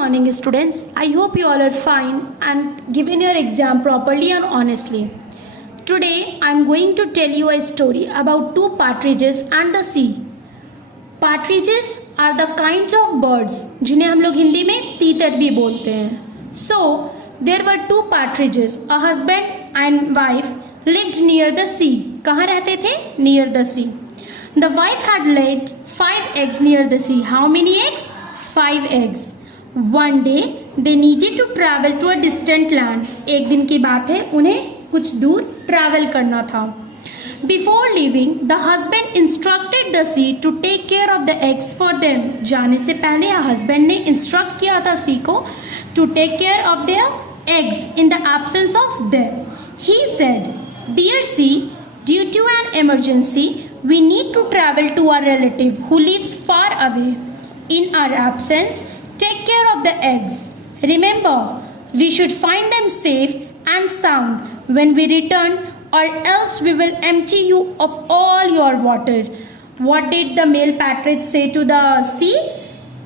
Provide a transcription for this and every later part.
Morning, students. I hope you all are fine and given your exam properly and honestly. Today, I am going to tell you a story about two partridges and the sea. Partridges are the kinds of birds जिन्हें हम लोग हिंदी में तीतर भी बोलते हैं. So, there were two partridges, a husband and wife lived near the sea. कहाँ रहते थे? Near the sea. The wife had laid 5 eggs near the sea. How many eggs? 5 eggs. One day they needed to travel to a distant land. एक दिन की बात है, उन्हें कुछ दूर ट्रैवल करना था. Before leaving, the husband instructed the sea to take care of the eggs for them. जाने से पहले husband ने instruct किया था sea को to take care of their eggs in the absence of them. He said, "Dear sea, due to an emergency, we need to travel to our relative who lives far away. In our absence, take care of the eggs. Remember, we should find them safe and sound when we return, or else we will empty you of all your water." What did the male partridge say to the sea?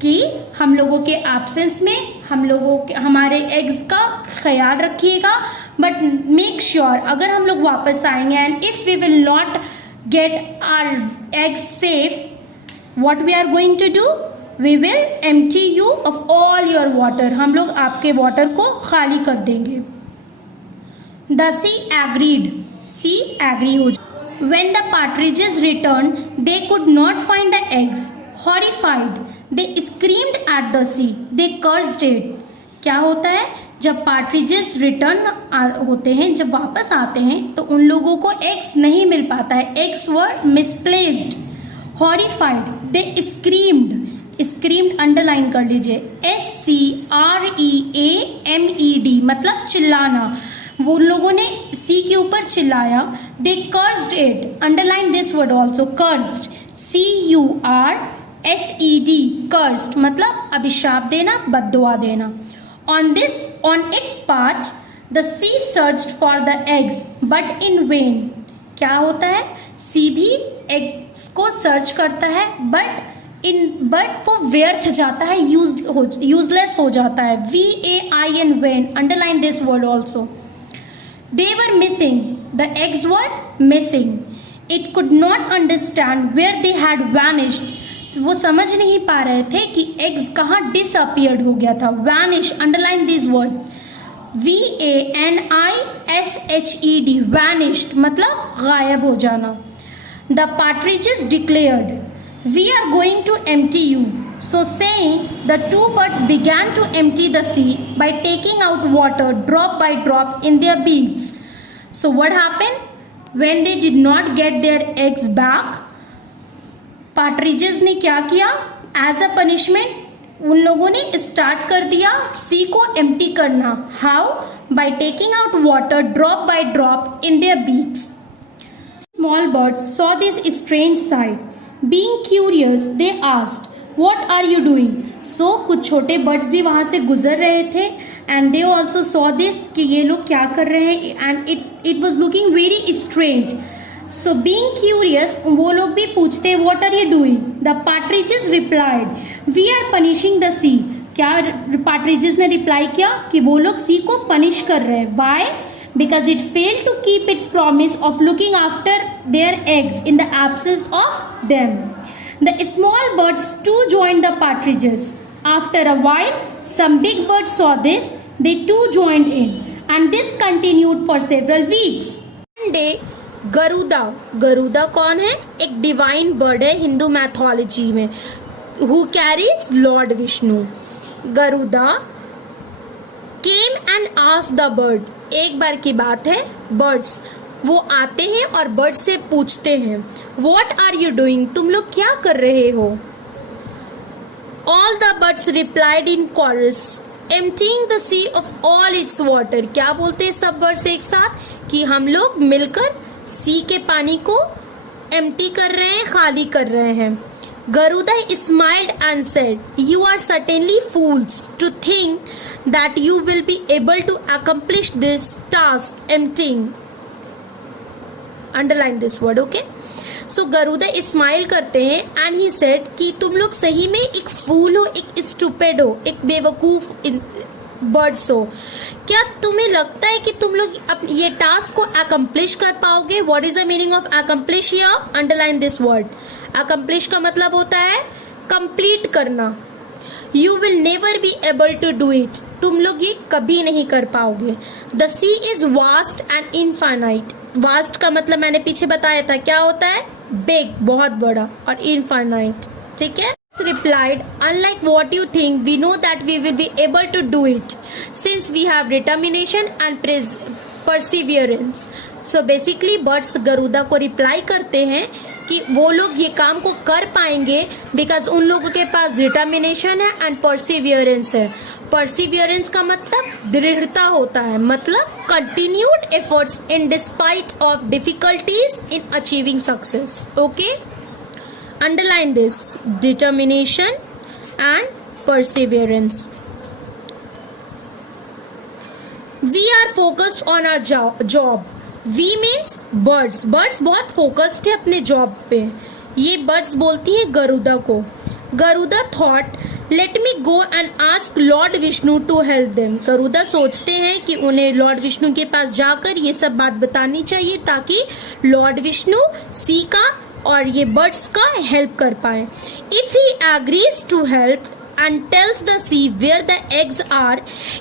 कि हम लोगों के absence में हमारे eggs का ख्याल रखिएगा, but make sure अगर हम लोग वापस आएंगे and if we will not get our eggs safe, what we are going to do? We will empty you of all your water. हम लोग आपके water को खाली कर देंगे. The sea agreed. Sea agree हो जाए. When the partridges returned, they could not find the eggs. Horrified, they screamed at the sea. They cursed it. क्या होता है जब partridges return होते हैं, जब वापस आते हैं तो उन लोगों को eggs नहीं मिल पाता है. Eggs were misplaced. Horrified, they screamed. Screamed underline कर लीजिए. SCREAMED मतलब चिल्लाना. वो लोगों ने सी के ऊपर चिल्लाया. They cursed it. Underline this word also. Cursed CURSED cursed मतलब अभिशाप देना, बद्दुआ देना. On its part the sea searched for the eggs but in vain. क्या होता है? सी भी एग्स को सर्च करता है बट वो व्यर्थ जाता है, यूजलेस हो जाता है. VAIN vain. Underline this word also. They were missing. The eggs were missing. It could not understand where they had vanished. वो समझ नहीं पा रहे थे कि एग्स कहाँ डिसअपियर्ड हो गया था. Vanish. Underline this word. VANISHED vanished मतलब गायब हो जाना. The partridges declared, "We are going to empty you." So saying, the two birds began to empty the sea by taking out water drop by drop in their beaks. So what happened? When they did not get their eggs back, partridges ने क्या किया? As a punishment, उन लोगों ने start कर दिया sea को empty करना. How? By taking out water drop by drop in their beaks. Small birds saw this strange sight. Being curious, they asked, "What are you doing?" So कुछ छोटे birds भी वहाँ से गुजर रहे थे and they also saw this कि ये लोग क्या कर रहे हैं and it was looking very strange. So being curious, वो लोग भी पूछते, "What are you doing?" The partridges replied, "We are punishing the sea." क्या partridges ने रिप्लाई किया? कि वो लोग सी को पनिश कर रहे हैं. Why? Because it failed to keep its promise of looking after their eggs in the absence of them. The small birds too joined the partridges. After a while, some big birds saw this. They too joined in, and this continued for several weeks. One day, Garuda कौन है? एक divine bird है Hindu mythology में. Who carries Lord Vishnu. Garuda came and asked the bird. एक बार की बात है, birds वो आते हैं और बर्ड्स से पूछते हैं, "What are you doing?" तुम लोग क्या कर रहे हो? All the birds replied in chorus, "Emptying the sea of all its water." क्या बोलते हैं सब बर्ड्स एक साथ? कि हम लोग मिलकर सी के पानी को एम्प्टी कर रहे हैं, खाली कर रहे हैं. Garuda smiled and said, "You are certainly fools to think that you will be able to accomplish this task emptying." Underline this word, okay? So Garuda smile करते हैं एंड ही सेड कि तुम लोग सही में एक फूल हो, एक स्टूपिड हो, एक बेवकूफ बर्ड्स हो। क्या तुम्हें लगता है कि तुम लोग ये टास्क को अकम्प्लिश कर पाओगे? What is the meaning of accomplish? या अंडरलाइन दिस वर्ड। अकम्प्लिश का मतलब होता है कंप्लीट करना। You will never be able to do it, तुम लोग ये कभी नहीं कर पाओगे। The sea is vast and infinite. Vast का मतलब मैंने पीछे बताया था क्या होता है, बिग, बहुत बड़ा, और इनफाइनाइट, ठीक है। Replied, unlike what you think, we know that we will be able to do it since we have determination and perseverance. So basically birds Garuda को रिप्लाई करते हैं कि वो लोग ये काम को कर पाएंगे बिकॉज उन लोगों के पास डिटर्मिनेशन है एंड परसिवियरेंस है। परसिवियरेंस का मतलब दृढ़ता होता है, मतलब continued efforts in despite of difficulties in achieving success. Okay, underline this, determination and perseverance. We are focused on our job. We means birds. Birds बहुत focused है अपने job पे। ये birds बोलती है गरुदा को। Garuda thought, let me go and ask Lord Vishnu to help them. Garuda सोचते हैं कि उन्हें लॉर्ड विष्णु के पास जाकर ये सब बात बतानी चाहिए ताकि लॉर्ड विष्णु सी का और ये बर्ड्स का हेल्प कर पाए। If he agrees to help and tells the sea where the eggs are,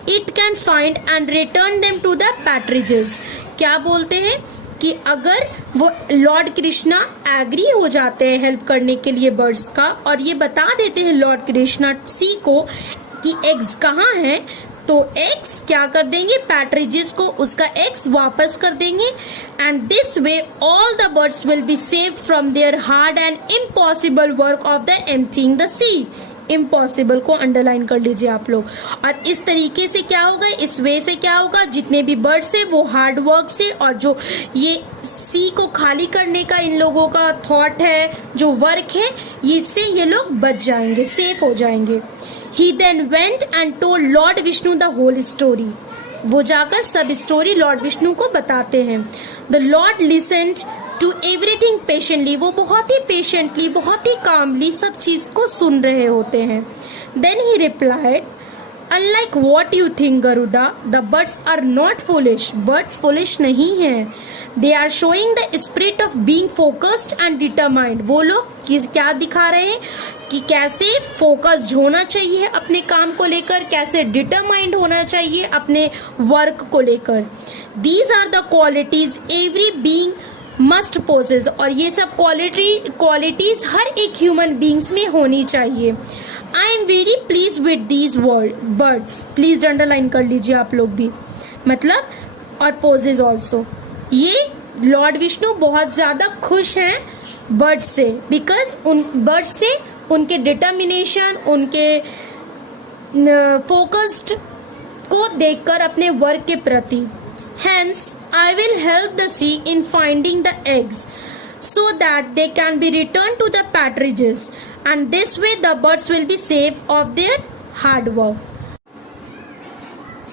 it can find and return them to the partridges. क्या बोलते हैं कि अगर वो लॉर्ड कृष्णा एग्री हो जाते हैं हेल्प करने के लिए बर्ड्स का और ये बता देते हैं लॉर्ड कृष्णा सी को कि एग्स कहाँ हैं, तो एग्स क्या कर देंगे, पैट्रिजेस को उसका एग्स वापस कर देंगे and this way all the birds will be saved from their hard and impossible work of the emptying the sea. Impossible को अंडरलाइन कर लीजिए आप लोग। और इस तरीके से क्या होगा, इस वे से क्या होगा, जितने भी बर्ड्स है वो हार्ड वर्क से और जो ये सी को खाली करने का इन लोगों का थॉट है, जो वर्क है, इससे ये लोग बच जाएंगे, सेफ हो जाएंगे। He then went and told Lord Vishnu the whole story. वो जाकर सब स्टोरी लॉर्ड विष्णु को बताते हैं। The Lord listened to everything patiently. वो बहुत ही पेशेंटली, बहुत ही कामली सब चीज को सुन रहे होते हैं। Then he replied, unlike what you think, Garuda, the birds are not foolish. Birds foolish नहीं हैं। They are showing the spirit of being focused and determined. वो लोग क्या दिखा रहे हैं कि कैसे फोकस्ड होना चाहिए अपने काम को लेकर, कैसे डिटरमाइंड होना चाहिए अपने वर्क को लेकर। These are the qualities every being must possess. और ये सब क्वालिटीज हर एक ह्यूमन बींग्स में होनी चाहिए। I am very pleased with these birds. Please underline कर लीजिए आप लोग भी, मतलब और पोजेज ऑल्सो। ये लॉर्ड विष्णु बहुत ज्यादा खुश हैं बर्ड्स से बिकॉज उन बर्ड्स से उनके डिटर्मिनेशन, उनके फोकस्ड को देखकर अपने वर्क के प्रति। Hence, I will help the sea in finding the eggs so that they can be returned to the partridges, and this way the birds will be safe of their hard work.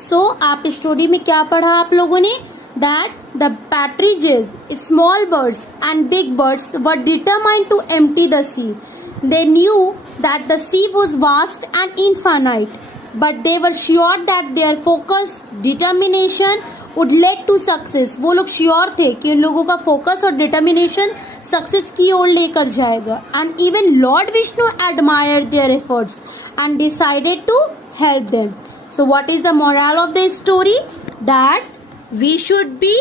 So, आप story में क्या पढ़ा आप लोगों ने? That the partridges, small birds and big birds were determined to empty the sea. They knew that the sea was vast and infinite, but they were sure that their focus, determination would lead to success. वो लोग sure थे कि उन लोगों का focus और determination success की ओर लेकर जाएगा। And even Lord Vishnu admired their efforts and decided to help them. So what is the moral of the story? That we should be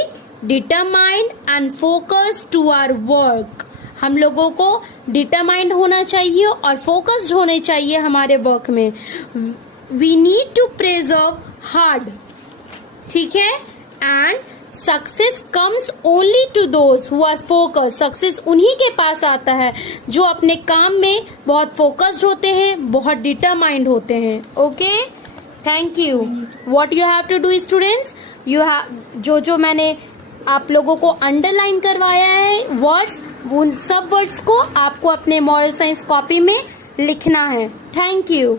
determined and focused to our work. हम लोगों को determined होना चाहिए और focused होने चाहिए हमारे work में। We need to preserve hard, ठीक है, and success comes only to those who are focused. Success उन्हीं के पास आता है जो अपने काम में बहुत फोकस्ड होते हैं, बहुत डिटरमाइंड होते हैं। Okay, thank you. What you have to do students, you have जो मैंने आप लोगों को अंडरलाइन करवाया है वर्ड्स, उन सब वर्ड्स को आपको अपने मॉरल साइंस कॉपी में लिखना है। Thank you.